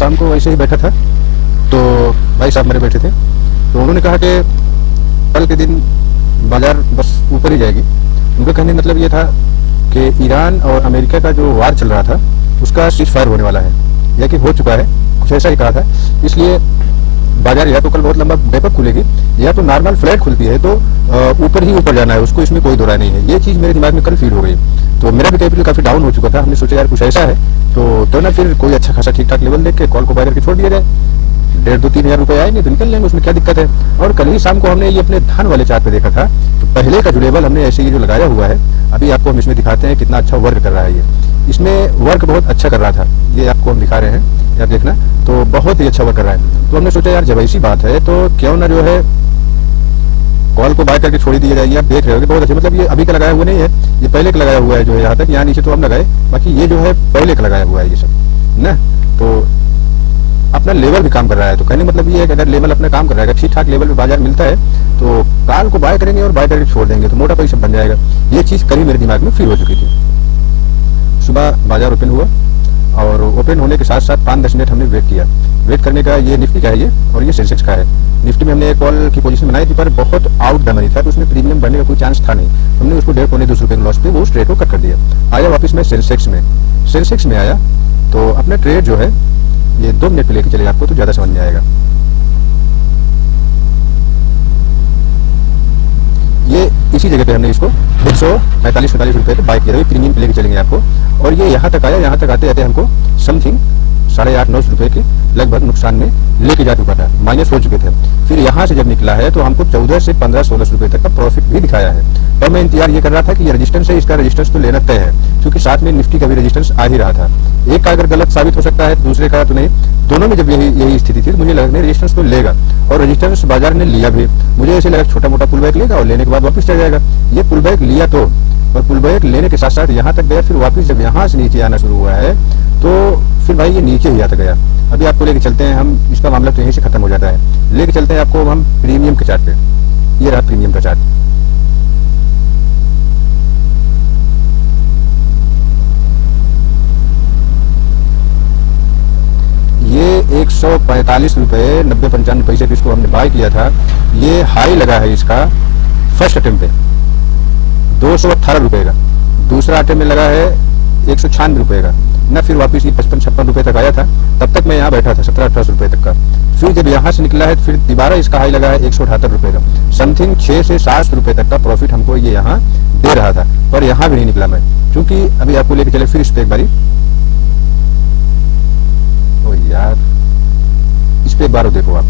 शाम को ऐसे ही बैठा था तो भाई साहब मेरे बैठे थे, तो उन्होंने कहा कि कल के दिन बाजार बस ऊपर ही जाएगी। उनका कहने मतलब ये था कि ईरान और अमेरिका का जो वार चल रहा था उसका सीज फायर होने वाला है या कि हो चुका है, कुछ ऐसा ही कहा था। इसलिए बाजार या तो कल बहुत लंबा गैप खुलेगी या तो नॉर्मल फ्लैट खुलती है तो ऊपर ही ऊपर जाना है उसको, इसमें कोई दो राय नहीं है। ये चीज मेरे दिमाग में कल फील हो गई। तो मेरा भी कैपिटल काफी डाउन हो चुका था। हमने सोचा यार कुछ ऐसा है तो ना फिर कोई अच्छा खासा ठीक ठाक लेवल देख के कॉल को बाय करके छोड़ दिया जाए। 1,500-2,000-3 हजार रुपए आएंगे तो निकल लेंगे, उसमें क्या दिक्कत है। और कल ही शाम को हमने ये अपने धान वाले चार्ट पे देखा था तो पहले का जो लेवल हमने ऐसे ही जो लगाया हुआ है, अभी आपको हम इसमें दिखाते हैं कितना अच्छा वर्क कर रहा है। ये इसमें वर्क बहुत अच्छा कर रहा था, ये आपको हम दिखा रहे हैं, आप देखना तो बहुत ही अच्छा वर्क कर रहा है। तो हमने सोचा यार जब ऐसी बात है तो क्यों ना जो है कॉल को बाय करके छोड़ दिया जाए। आप देख रहे हो कि बहुत अच्छे, मतलब ये अभी का लगाया हुआ नहीं है, ये पहले का लगाया हुआ है जो है यहाँ तक, यहाँ नीचे तो हम लगाए, बाकी ये जो है पहले का लगाया हुआ है ये सब ना। तो अपना लेवल भी काम कर रहा है। तो कहने मतलब ये है कि अगर लेवल अपना काम कर रहा है, ठीक ठाक लेवल पे बाजार मिलता है तो काल को बाय करेंगे और बाय करके छोड़ देंगे तो मोटा पैसा बन जाएगा। ये चीज कल ही मेरे दिमाग में फील हो चुकी थी। सुबह बाजार ओपन हुआ और ओपन होने के साथ साथ 5-10 मिनट हमने वेट किया। वेट करने का ये निफ्टी का है ये और ये सेंसेक्स का है। निफ्टी में हमने एक कॉल की पोजीशन बनाई थी पर बहुत आउट द मनी था तो उसमें प्रीमियम बढ़ने का कोई चांस था नहीं। हमने उसको 1.5-2 रुपए के लॉस पे वो ट्रेड को कट कर दिया। आया वापस में सेंसेक्स में आया तो अपना ट्रेड जो है ये 2 मिनट पे लेके चले आपको तो ज्यादा समझ में आएगा। ये इसी जगह पे हमने इसको 145-45 रुपए पे बाय किया, प्रीमियम पे लेके चलेंगे आपको। और ये यहाँ तक आया, यहाँ तक आते आते हमको समथिंग 8.5-9 रुपए के लगभग नुकसान में लेके जा चुका था, माइनस हो चुके थे। फिर यहाँ से जब निकला है तो हमको 14 से 15-16 रुपए तक का प्रॉफिट भी दिखाया है। और मैं इंतजार ये कर रहा था कि ये रेजिस्टेंस है, इसका रेजिस्टेंस तो लेना तय है क्योंकि साथ में निफ्टी का भी रेजिस्टेंस आ ही रहा था। एक का अगर गलत साबित हो सकता है दूसरे का तो नहीं, दोनों में जब यही स्थिति थी तो मुझे लगा रेजिस्टेंस तो लेगा और रेजिस्टेंस बाजार ने लिया भी। मुझे ऐसे लगा छोटा मोटा पुल बैक लेगा और लेने के बाद वापस चल जाएगा। ये पुल बैक लिया तो, और पुल बैक लेने के साथ साथ यहाँ तक गया, फिर वापस जब यहाँ से नीचे आना शुरू हुआ है तो फिर भाई ये नीचे ही आता गया। अभी आपको लेके चलते हैं हम, इसका मामला तो यहीं से खत्म हो जाता है। लेके चलते हैं आपको हम प्रीमियम के चार्ट पे। ये रहा प्रीमियम का चार्ट। ये 145 रुपए 90-95 पैसे पे इसको हमने बाय किया था। ये हाई लगा है इसका फर्स्ट अटेम्प्ट पे 218 रुपए का, दूसरा अटेम्प्ट में लगा है 196 रुपए का ना। फिर वापस ये 55-56 रुपए तक आया था, तब तक मैं यहाँ बैठा था 17-18 रुपए तक का। फिर जब यहाँ से निकला है फिर दोबारा इसका हाई लगा है 178 रुपए का, समथिंग 6 से 7 रुपए तक का प्रॉफिट हमको ये यहाँ दे रहा था। पर यहाँ भी नहीं निकला मैं, क्योंकि अभी आपको लेके चले फिर इस पे एक बारी। ओ यार इस पे एक बार देखो आप,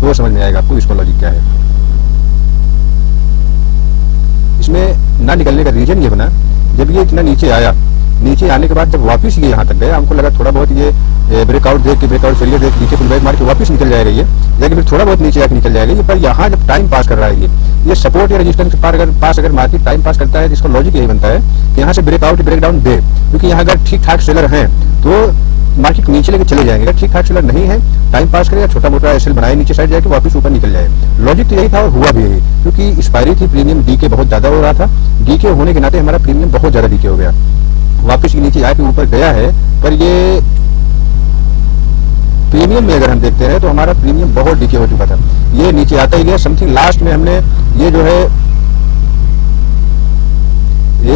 वो समझ में आएगा आपको इसका लॉजिक क्या है। इसमें ना निकलने का रीजन ये बना, जब ये इतना नीचे आया, नीचे आने के बाद जब वापस ये यहाँ तक गया, हमको लगा थोड़ा बहुत ये ब्रेकआउट देख के, ब्रेकआउट फेलियर देख नीचे पुल बैक मार के वापस निकल जाएगा ये, लेकिन फिर थोड़ा बहुत नीचे आके निकल जाएगा ये। पर यहाँ जब टाइम पास कर रहा है ये सपोर्ट या रेजिस्टेंस के पास अगर मार्केट टाइम पास करता है, जिसका लॉजिक यही बनता है कि यहाँ से ब्रेकआउट ब्रेकडाउन दे, क्योंकि यहाँ अगर ठीक ठाक सेलर है तो मार्केट नीचे लेके चले जाएंगे। अगर ठीक ठाक सेलर नहीं है, टाइम पास करेगा, छोटा मोटा एसएल बनाए, नीचे साइड जाके वापस ऊपर निकल जाए। लॉजिक तो यही था और हुआ भी यही, क्योंकि एक्सपायरी थी, प्रीमियम डीके बहुत ज्यादा हो रहा था। डीके होने के नाते हमारा प्रीमियम बहुत ज्यादा डीके हो गया, वापस नीचे आके ऊपर गया है। पर ये प्रीमियम में अगर हम देखते हैं तो हमारा प्रीमियम बहुत डीके हो चुका था, ये नीचे आता ही गया। समथिंग लास्ट में हमने ये जो है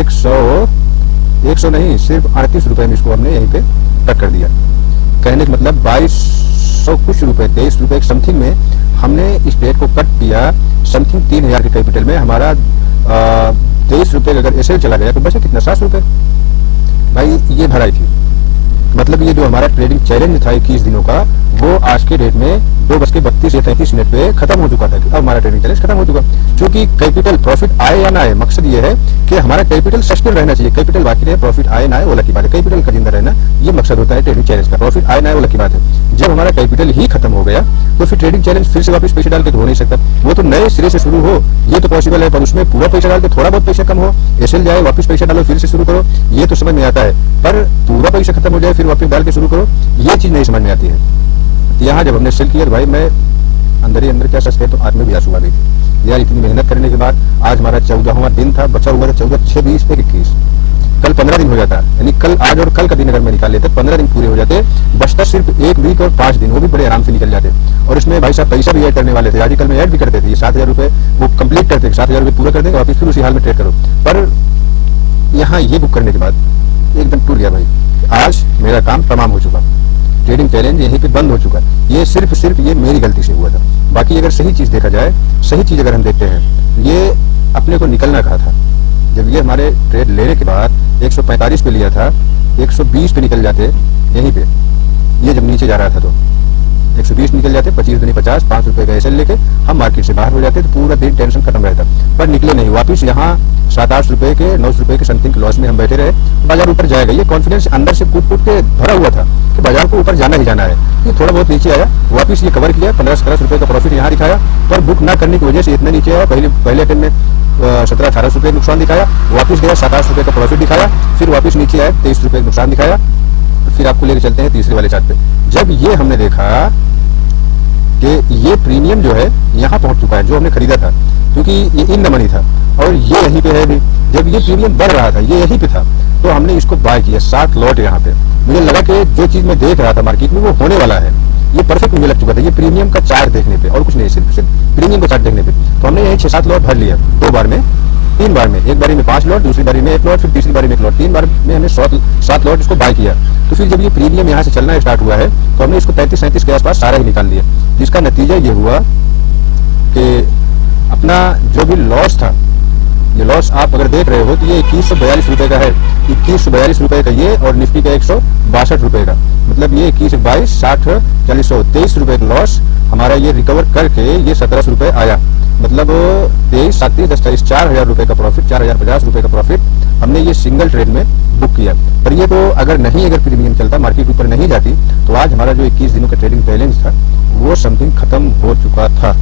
100 नहीं सिर्फ 38 रुपए में इसको हमने यहीं पे कट कर दिया। कहने का मतलब 2200 कुछ रुपए, 23 रुपए समथिंग में हमने इस ट्रेड को कट किया। समथिंग 3000 के कैपिटल में हमारा 23 रुपए अगर ऐसे चला गया तो बचे कितना, 7 रुपए भाई ये भराई थी। मतलब ये जो हमारा ट्रेडिंग चैलेंज था 21 दिनों का, वो आज के डेट में 2:32 मिनट पे खत्म हो चुका था। अब हमारा ट्रेडिंग चैलेंज खत्म हो चुका, क्योंकि कैपिटल प्रॉफिट आए या ना आए, मकसद ये है कि हमारा कैपिटल सस्टेन रहना चाहिए। कैपिटल बाकी रहे, प्रॉफिट आए ना आए वो अलग की बात है, कैपिटल का जिंदा रहना ये मकसद होता है ट्रेडिंग चैलेंज का। प्रॉफिट आए ना आए वो अलग की बात है। जब हमारा कैपिटल ही खत्म हो गया तो फिर ट्रेडिंग चैलेंज फिर से वापस पैसे डाल के तो हो नहीं सकता। वो तो नए सिरे से शुरू हो ये तो पॉसिबल है, पर उसमें पूरा पैसा डाल के थोड़ा बहुत पैसा कम हो, एसएल जाए, वापस पैसा डालो, फिर से शुरू करो, ये तो समझ में आता है। पर पूरा पैसा खत्म हो जाए फिर वापस डाल के शुरू करो, ये चीज नहीं समझ में आती है। तो यहाँ जब हमने सेल किया भाई मैं अंदर ही अंदर क्या सच है तो आंख में भी आंसू आ गई थी यार। इतनी मेहनत करने के बाद आज हमारा 14वां दिन था, बचा हुआ था 14, 6, 20 पे 21। कल कल 15 दिन हो जाता, यानी कल, आज और कल का दिन अगर मैं निकाल लेते 15 दिन पूरे हो जाते, बचता सिर्फ 1 वीक और 5 दिन, वो भी बड़े आराम से निकल जाते। और इसमें भाई साहब पैसा भी ऐड करने वाले थे, आजकल में ऐड भी करते थे, ये 7,000 रुपए वो कंप्लीट करते, 7,000 रुपए पूरा कर देंगे, वापिस फिर उसी हाल में ट्रेड करो। पर यहाँ ये बुक करने के बाद एकदम टूट गया भाई, आज मेरा काम तमाम हो चुका, ट्रेडिंग चैलेंज यहीं पे बंद हो चुका। ये सिर्फ ये मेरी गलती से हुआ था। बाकी अगर सही चीज देखा जाए, सही चीज अगर हम देखते हैं, ये अपने को निकलना कहा था। जब ये हमारे ट्रेड लेने के बाद 145 पे लिया था, 120 पे निकल जाते यहीं पे, ये जब नीचे जा रहा था तो 120 निकल जाते, 25 दूनी 50, 5 रुपए का एसएल लेके हम मार्केट से बाहर हो जाते, तो पूरा दिन टेंशन खत्म रहता। पर निकले नहीं, वापिस यहाँ 7-8 रुपए के, 9 रुपए के समथिंग लॉस में हम बैठे रहे। बाजार ऊपर जाएगा, ये कॉन्फिडेंस अंदर से कूट के भरा हुआ था कि बाजार को ऊपर जाना ही जाना है। ये थोड़ा बहुत नीचे आया, वापिस ये कवर किया, 15-17 रुपए का प्रॉफिट यहाँ दिखाया, पर बुक ना करने की वजह से इतना नीचे आया। पहले अटेम्प्ट में 17-18 रुपए नुकसान दिखाया, वापिस गया 7-8 रुपए का प्रॉफिट दिखाया, फिर वापिस नीचे आया 23 रुपए नुकसान दिखाया। फिर आपको लेकर चलते हैं तीसरे वाले चार्ट पे। जब ये हमने देखा कि ये प्रीमियम जो है यहाँ पहुंच चुका है, जो हमने खरीदा था, क्योंकि ये इन द मनी था और ये यहीं पे है भी। जब ये प्रीमियम बढ़ रहा था, ये यहीं पे था, तो हमने इसको बाय किया 7 लॉट यहाँ पे। मुझे लगा कि जो चीज मैं देख रहा था मार्केट में वो होने वाला है, ये परफेक्ट मुझे लग चुका था। ये प्रीमियम का चार्ट देखने पे और कुछ नहीं, सिर्फ प्रीमियम का चार्ट देखने पे। तो हमने यही 6-7 लॉट भर लिया, 2 बार में, 3 बार में, एक बारी में 5 लॉट, दूसरी बारी में 1 लॉट, फिर तीसरी बारी में 1 लॉट, 3 बार में हमने 7 लॉट इसको बाय किया। तो फिर जब ये प्रीमियम यहाँ से चलना स्टार्ट हुआ है, तो हमने इसको 33-37 के आसपास सारा ही निकाल दिया, जिसका नतीजा ये हुआ कि अपना जो भी लॉस था, ये लॉस आप अगर देख रहे हो तो ये 2142 रुपए का है, 2142 रुपए का ये, और निफ्टी का 162 रुपए का, मतलब ये 21, 22, 60, 4023 रुपए का लॉस हमारा ये रिकवर करके ये 1700 रुपए आया। मतलब 23, 7, 10, 23, 4,000 रुपए का प्रॉफिट, 4,050 रुपए का प्रॉफिट हमने ये सिंगल ट्रेड में बुक किया। पर ये तो अगर प्रीमियम चलता, मार्केट ऊपर नहीं जाती, तो आज हमारा जो 21 दिनों का ट्रेडिंग चैलेंज था वो समथिंग खत्म हो चुका था।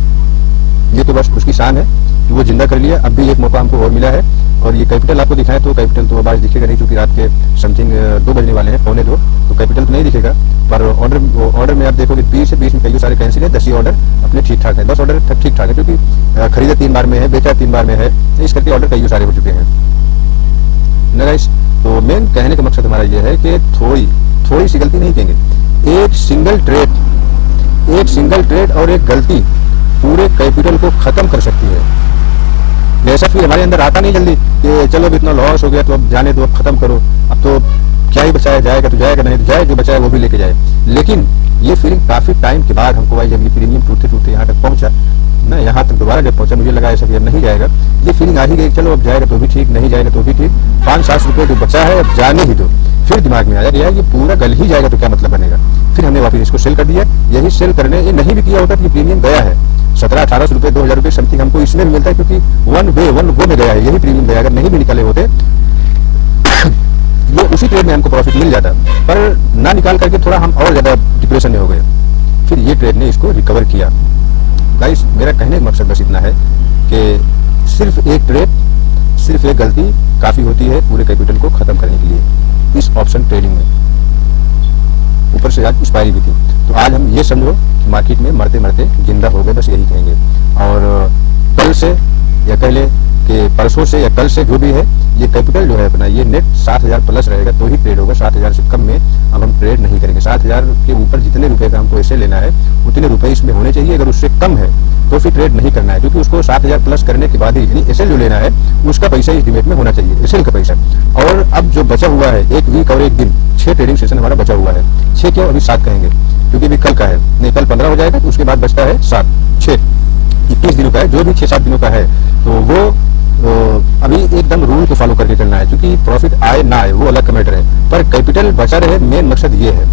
ये तो बस उसकी शान है कि वो जिंदा कर लिया। अब भी एक मौका हमको और मिला है, और ये कैपिटल आपको दिखाएं तो कैपिटल तो अब आज दिखेगा नहीं, क्योंकि रात के समथिंग 2 बजने वाले हैं, 1:45, तो कैपिटल तो नहीं दिखेगा। पर ऑर्डर में आप देखोगे 20 से 20 में कई सारे कैंसिल है, 10 ही ऑर्डर अपने ठीक ठाक है, 10 ऑर्डर ठीक ठाक है, क्योंकि खरीदा 3 बार में है, बेचा 3 बार में है, इस करके ऑर्डर कई सारे हो चुके हैं ना गाइस। तो मेन कहने का मकसद हमारा ये है कि थोड़ी सी गलती नहीं कहेंगे, एक सिंगल ट्रेड और एक गलती पूरे कैपिटल को खत्म कर सकती है। जैसा फिर हमारे अंदर आता नहीं जल्दी कि चलो अब इतना लॉस हो गया तो अब जाने दो, अब खत्म करो, अब तो क्या ही बचाया, जाएगा तो जाएगा, नहीं तो जाए, जो बचाया वो भी लेके जाए। लेकिन ये फीलिंग काफी टाइम के बाद हमको आई, जब ये प्रीमियम टूटते यहाँ तक पहुंचा ना, यहाँ तक दोबारा जब पहुंचा, मुझे लगा ऐसा कि अब नहीं जाएगा, ये फीलिंग आ ही गई, चलो अब जाएगा तो भी ठीक, नहीं जाएगा तो भी ठीक, 5-7 रुपए जो बचा है अब जाने ही दो। फिर दिमाग में आया यार ये पूरा गल ही जाएगा तो क्या मतलब बनेगा। फिर हमने वापस इसको सेल कर दिया। यही सेल करने ये नहीं भी किया होता तो ये प्रीमियम गया है 1700-1800 रुपए, 2000 रुपए समथिंग हमको इसमें भी मिलता है, क्योंकि वन गो में गया है, यही प्रीमियम गया। अगर नहीं भी निकाले होते ये उसी ट्रेड में हमको प्रॉफिट मिल जाता, पर ना निकाल करके थोड़ा हम और ज्यादा डिप्रेशन में हो गए। फिर ये ट्रेड ने इसको रिकवर किया। गाइस मेरा कहने का मकसद बस इतना है कि सिर्फ एक ट्रेड, सिर्फ एक गलती काफी होती है पूरे कैपिटल को खत्म करने के लिए इस ऑप्शन ट्रेडिंग में। ऊपर से आज एक्सपायरी भी थी, तो आज हम ये समझो कि मार्केट में मरते मरते जिंदा हो गए, बस यही कहेंगे। और कल से या कह ले कि परसों से या कल से जो भी है, ये कैपिटल जो है अपना ये नेट 7,000 प्लस रहेगा तो ही ट्रेड होगा। 7,000 से कम में अब हम ट्रेड नहीं करेंगे। 7,000 के ऊपर जितने रुपए का हमको ऐसे लेना है उतने रुपए इसमें होने चाहिए। अगर उससे कम है तो फिर ट्रेड नहीं करना है, क्योंकि उसको 7,000 प्लस करने के बाद ही एसएल जो लेना है उसका पैसा इस डिमेट में होना चाहिए, एसएल का पैसा। और अब जो बचा हुआ है 1 वीक और 1 दिन, 6 ट्रेडिंग सेशन हमारा बचा हुआ है। 6 क्यों, अभी 7 कहेंगे क्योंकि अभी कल का है, नहीं कल 15 हो जाएगा, तो उसके बाद बचता है 7, 6, 21 दिनों का है। जो भी 6-7 दिनों का है तो वो अभी एकदम रूल को फॉलो करके चलना है, क्योंकि प्रॉफिट आए ना आए वो अलग का मैटर है, पर कैपिटल बचा रहे। मेन मकसद ये है,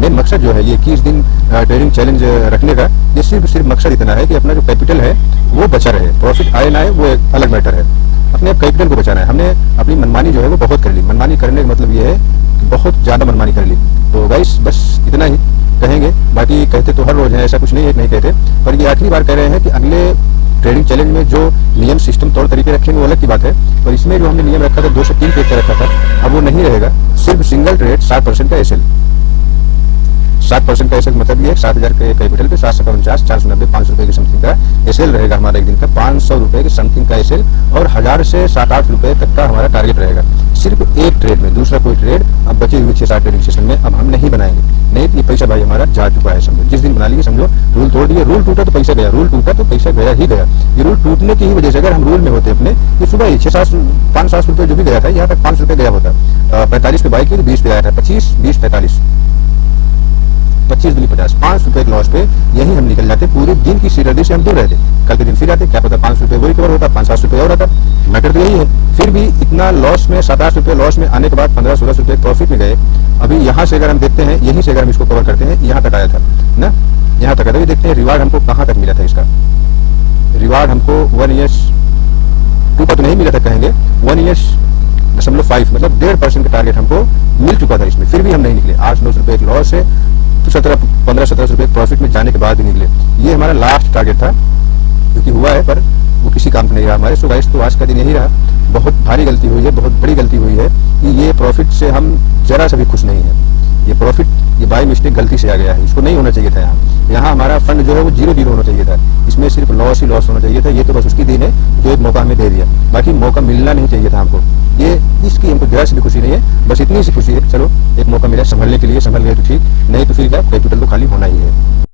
मेन मकसद जो है ये 21 दिन ट्रेडिंग चैलेंज रखने का, ये सिर्फ मकसद इतना है कि अपना जो कैपिटल है वो बचा रहे। प्रॉफिट आए ना आए वो एक अलग मैटर है, अपने कैपिटल को बचाना है। हमने अपनी मनमानी जो है वो बहुत कर ली। मनमानी करने का मतलब ये है कि बहुत ज्यादा मनमानी कर ली। तो गाइस बस इतना ही कहेंगे, बाकी कहते तो हर रोज है, ऐसा कुछ नहीं है नहीं कहते, पर ये आखिरी बार कह रहे हैं कि अगले ट्रेडिंग चैलेंज में जो नियम सिस्टम तौर तरीके रखेंगे वो अलग की बात है, और इसमें जो हमने नियम रखा था 2 से 3 ट्रेड का रखा था, अब वो नहीं रहेगा। सिर्फ सिंगल ट्रेड 60% का एसएल, 7% का एसएल मतलब ये है 7,000 के कैपिटल पे 749 490 500 रुपए की समथिंग का एसएल रहेगा हमारा एक दिन का। 500 रुपए की समथिंग का एसएल और 1000 से 7-8 रुपए तक का हमारा टारगेट रहेगा सिर्फ एक ट्रेड में। दूसरा कोई ट्रेड अब बचे हुए 6-7 ट्रेडिंग सेशन में अब हम नहीं बनाएंगे, नहीं तो ये पैसा भाई हमारा जा चुका है। समझो जिस दिन बना लिए समझो रूल तोड़ दिए, रूल टूटा तो पैसा गया, रूल टूटा तो पैसा गया ही गया। ये रूल टूटने की ही वजह से अगर हम रूल में होते अपने ये सुबह ही 5-7 रुपए जो भी गया था यहाँ तक 5 रुपए गया होता। 45 पे बाइक की 20 पे आया था, 25 20 45 25 दूनी 50 5 रुपए के लॉस पे यही हम निकल जाते। पूरे दिन की सिरदर्दी से हम दूर रहते। कल के दिन फिर आते, क्या पता 5 रुपए वही कवर होता, 5-7 रुपए और आता। मैटर तो यही है। फिर भी इतना लॉस में 7-8 रुपए लॉस में आने के बाद 15-16 रुपए प्रॉफिट में गए। अभी यहाँ से अगर हम देखते हैं, यहीं से अगर हम इसको कवर करते हैं, यहाँ तक आया था ना, यहाँ तक आया था। देखते हैं रिवार्ड हमको कहाँ तक मिला था। इसका रिवार्ड हमको 1 ईयर्स 2 का तो नहीं मिला था, कहेंगे 1 ईयर्स 0.5 मतलब 1.5% का टारगेट हमको मिल चुका था इसमें। फिर भी हम नहीं निकले। 8-9 रुपए के लॉस है तो 15-17 रुपए प्रॉफिट में जाने के बाद भी निकले। ये हमारा लास्ट टारगेट था क्योंकि हुआ है पर वो किसी काम का नहीं रहा हमारे। सो गाइस तो आज का दिन यही रहा। बहुत भारी गलती हुई है, बहुत बड़ी गलती हुई है कि ये प्रॉफिट से हम जरा सा भी खुश नहीं है। ये प्रॉफिट ये बाय मिस्टेक गलती से आ गया है, इसको नहीं होना चाहिए था। यहाँ हमारा फंड जो है वो 0-0 होना चाहिए था। इसमें सिर्फ लॉस ही लॉस होना चाहिए था। ये तो बस उसकी दिन है जो एक मौका हमें दे दिया, बाकी मौका मिलना नहीं चाहिए था हमको। ये इसकी हमको जरा से भी खुशी नहीं है, बस इतनी सी खुशी है चलो एक मौका मिला संभलने के लिए, संभल गए तो ठीक, नहीं तो फिर क्या कैपिटल तो खाली होना ही है।